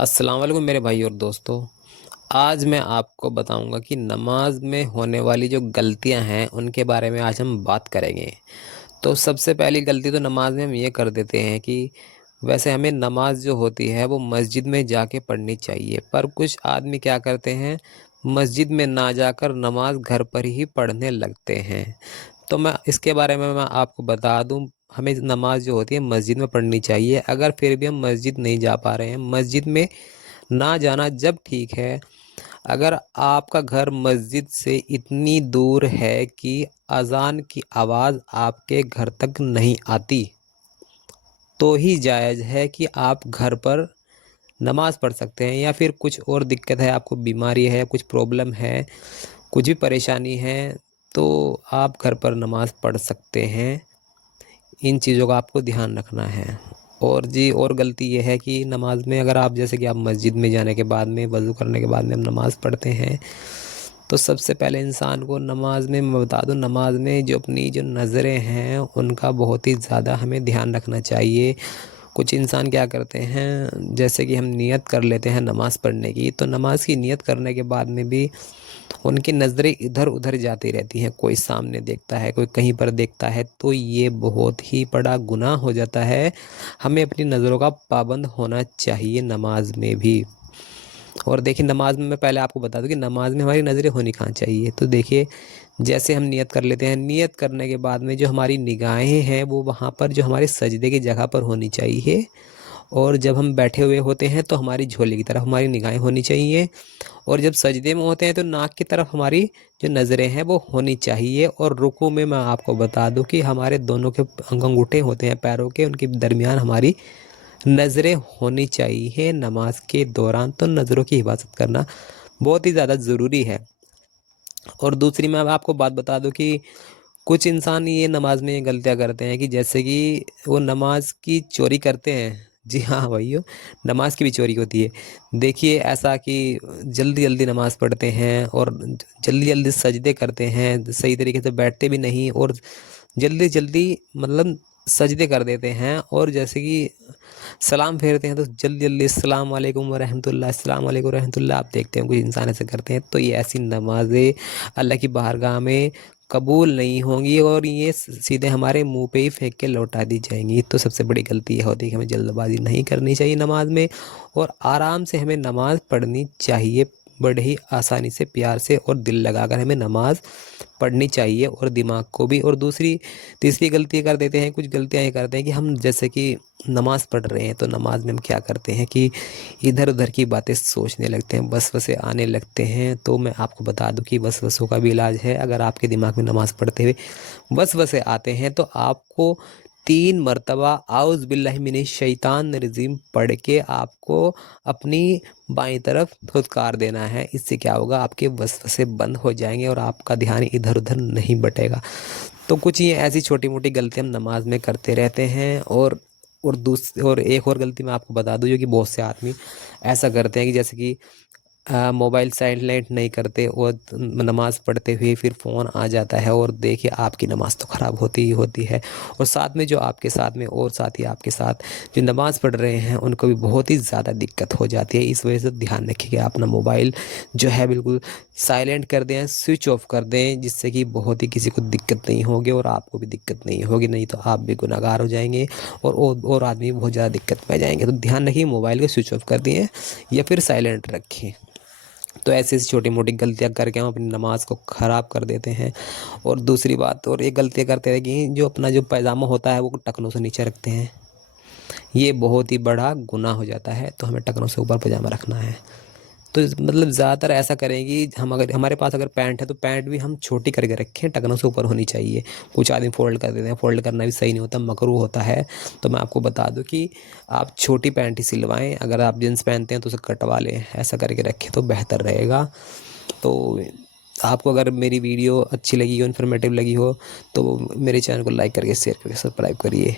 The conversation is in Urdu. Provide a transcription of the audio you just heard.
السلام علیکم میرے بھائی اور دوستوں، آج میں آپ کو بتاؤں گا کہ نماز میں ہونے والی جو غلطیاں ہیں ان کے بارے میں آج ہم بات کریں گے۔ تو سب سے پہلی غلطی تو نماز میں ہم یہ کر دیتے ہیں کہ ویسے ہمیں نماز جو ہوتی ہے وہ مسجد میں جا کے پڑھنی چاہیے، پر کچھ آدمی کیا کرتے ہیں، مسجد میں نہ جا کر نماز گھر پر ہی پڑھنے لگتے ہیں۔ تو میں اس کے بارے میں آپ کو بتا دوں، ہمیں نماز جو ہوتی ہے مسجد میں پڑھنی چاہیے۔ اگر پھر بھی ہم مسجد نہیں جا پا رہے ہیں، مسجد میں نہ جانا جب ٹھیک ہے اگر آپ کا گھر مسجد سے اتنی دور ہے کہ اذان کی آواز آپ کے گھر تک نہیں آتی، تو ہی جائز ہے کہ آپ گھر پر نماز پڑھ سکتے ہیں۔ یا پھر کچھ اور دقت ہے، آپ کو بیماری ہے، کچھ پرابلم ہے، کچھ بھی پریشانی ہے، تو آپ گھر پر نماز پڑھ سکتے ہیں۔ ان چیزوں کا آپ کو دھیان رکھنا ہے۔ اور غلطی یہ ہے کہ نماز میں اگر آپ جیسے کہ آپ مسجد میں جانے کے بعد میں وضو کرنے کے بعد میں ہم نماز پڑھتے ہیں، تو سب سے پہلے انسان کو نماز میں بتا دوں، نماز میں جو اپنی جو نظریں ہیں ان کا بہت ہی زیادہ ہمیں دھیان رکھنا چاہیے۔ کچھ انسان کیا کرتے ہیں، جیسے کہ ہم نیت کر لیتے ہیں نماز پڑھنے کی، تو نماز کی نیت کرنے کے بعد میں بھی ان کی نظریں ادھر ادھر جاتی رہتی ہیں، کوئی سامنے دیکھتا ہے، کوئی کہیں پر دیکھتا ہے، تو یہ بہت ہی بڑا گناہ ہو جاتا ہے۔ ہمیں اپنی نظروں کا پابند ہونا چاہیے نماز میں بھی۔ اور دیکھیں، نماز میں پہلے آپ کو بتا دوں کہ نماز میں ہماری نظریں ہونی کہاں چاہیے۔ تو دیکھیے، جیسے ہم نیت کر لیتے ہیں، نیت کرنے کے بعد میں جو ہماری نگاہیں ہیں وہ وہاں پر جو ہمارے سجدے کی جگہ پر ہونی چاہیے، اور جب ہم بیٹھے ہوئے ہوتے ہیں تو ہماری جھولے کی طرف ہماری نگاہیں ہونی چاہیے، اور جب سجدے میں ہوتے ہیں تو ناک کی طرف ہماری جو نظریں ہیں وہ ہونی چاہیے۔ اور رکوع میں آپ کو بتا دوں کہ ہمارے دونوں کے انگوٹھے ہوتے ہیں پیروں کے، ان کے درمیان ہماری نظریں ہونی چاہیے نماز کے دوران۔ تو نظروں کی حفاظت کرنا بہت ہی زیادہ ضروری ہے۔ اور دوسری میں آپ کو بات بتا دوں کہ کچھ انسان یہ نماز میں یہ غلطیاں کرتے ہیں کہ جیسے کہ وہ نماز کی چوری کرتے ہیں۔ جی ہاں بھائیو، نماز کی بھی چوری ہوتی ہے۔ دیکھیے، ایسا کہ جلدی جلدی نماز پڑھتے ہیں اور جلدی جلدی سجدے کرتے ہیں، صحیح طریقے سے بیٹھتے بھی نہیں، اور جلدی جلدی مطلب سجدے کر دیتے ہیں، اور جیسے کہ سلام پھیرتے ہیں تو جلدی جلدی السلام علیکم ورحمۃ اللہ، السلام علیکم ورحمۃ اللہ، آپ دیکھتے ہیں کچھ انسان ایسے کرتے ہیں۔ تو یہ ایسی نمازیں اللہ کی بارگاہ میں قبول نہیں ہوں گی، اور یہ سیدھے ہمارے منہ پہ ہی پھینک کے لوٹا دی جائیں گی۔ تو سب سے بڑی غلطی یہ ہوتی ہے کہ ہمیں جلد بازی نہیں کرنی چاہیے نماز میں، اور آرام سے ہمیں نماز پڑھنی چاہیے، بڑے ہی آسانی سے، پیار سے اور دل لگا کر ہمیں نماز پڑھنی چاہیے، اور دماغ کو بھی۔ اور تیسری غلطی کر دیتے ہیں، کچھ غلطیاں یہ کرتے ہیں کہ ہم جیسے کہ نماز پڑھ رہے ہیں تو نماز میں ہم کیا کرتے ہیں کہ ادھر ادھر کی باتیں سوچنے لگتے ہیں، وسوسے آنے لگتے ہیں۔ تو میں آپ کو بتا دوں کہ وسوسوں کا بھی علاج ہے۔ اگر آپ کے دماغ میں نماز پڑھتے ہوئے وسوسے آتے ہیں تو آپ کو 3 مرتبہ اعوذ باللہ من الشیطان الرجیم پڑھ کے آپ کو اپنی بائیں طرف دھتکار دینا ہے۔ اس سے کیا ہوگا، آپ کے وسوسے بند ہو جائیں گے اور آپ کا دھیان ادھر ادھر نہیں بٹے گا۔ تو کچھ یہ ایسی چھوٹی موٹی غلطیاں ہم نماز میں کرتے رہتے ہیں۔ اور ایک اور غلطی میں آپ کو بتا دوں، جو کہ بہت سے آدمی ایسا کرتے ہیں کہ جیسے کہ موبائل سائلنٹ نہیں کرتے، اور نماز پڑھتے ہوئے پھر فون آ جاتا ہے، اور دیکھیے آپ کی نماز تو خراب ہوتی ہی ہوتی ہے، اور ساتھ میں جو آپ کے ساتھ میں اور ساتھی آپ کے ساتھ جو نماز پڑھ رہے ہیں ان کو بھی بہت ہی زیادہ دقت ہو جاتی ہے۔ اس وجہ سے دھیان رکھیے کہ آپ اپنا موبائل جو ہے بالکل سائلنٹ کر دیں، سوئچ آف کر دیں، جس سے کہ بہت ہی کسی کو دقت نہیں ہوگی اور آپ کو بھی دقت نہیں ہوگی، نہیں تو آپ بھی گناہ گار ہو جائیں گے، اور آدمی بہت زیادہ دقت میں جائیں گے۔ تو دھیان رکھیے، موبائل کو سوئچ آف کر دیں یا پھر سائلنٹ رکھیں۔ تو ایسی چھوٹی موٹی غلطیاں کر کے ہم اپنی نماز کو خراب کر دیتے ہیں۔ اور دوسری بات، اور ایک غلطیاں کرتے ہیں کہ جو اپنا جو پائجامہ ہوتا ہے وہ ٹکنوں سے نیچے رکھتے ہیں، یہ بہت ہی بڑا گناہ ہو جاتا ہے۔ تو ہمیں ٹکنوں سے اوپر پائجامہ رکھنا ہے۔ تو مطلب زیادہ تر ایسا کریں گی، ہمارے پاس اگر پینٹ ہے تو پینٹ بھی ہم چھوٹی کر کے رکھیں، ٹکنوں سے اوپر ہونی چاہیے۔ کچھ آدمی فولڈ کر دیتے ہیں، فولڈ کرنا بھی صحیح نہیں ہوتا، مکروہ ہوتا ہے۔ تو میں آپ کو بتا دوں کہ آپ چھوٹی پینٹ ہی سلوائیں، اگر آپ جینس پہنتے ہیں تو اسے کٹوا لیں، ایسا کر کے رکھیں تو بہتر رہے گا۔ تو آپ کو اگر میری ویڈیو اچھی لگی ہو، انفارمیٹیو لگی ہو، تو میرے چینل کو لائک کر کے، شیئر کر کے سبسکرائب کریے۔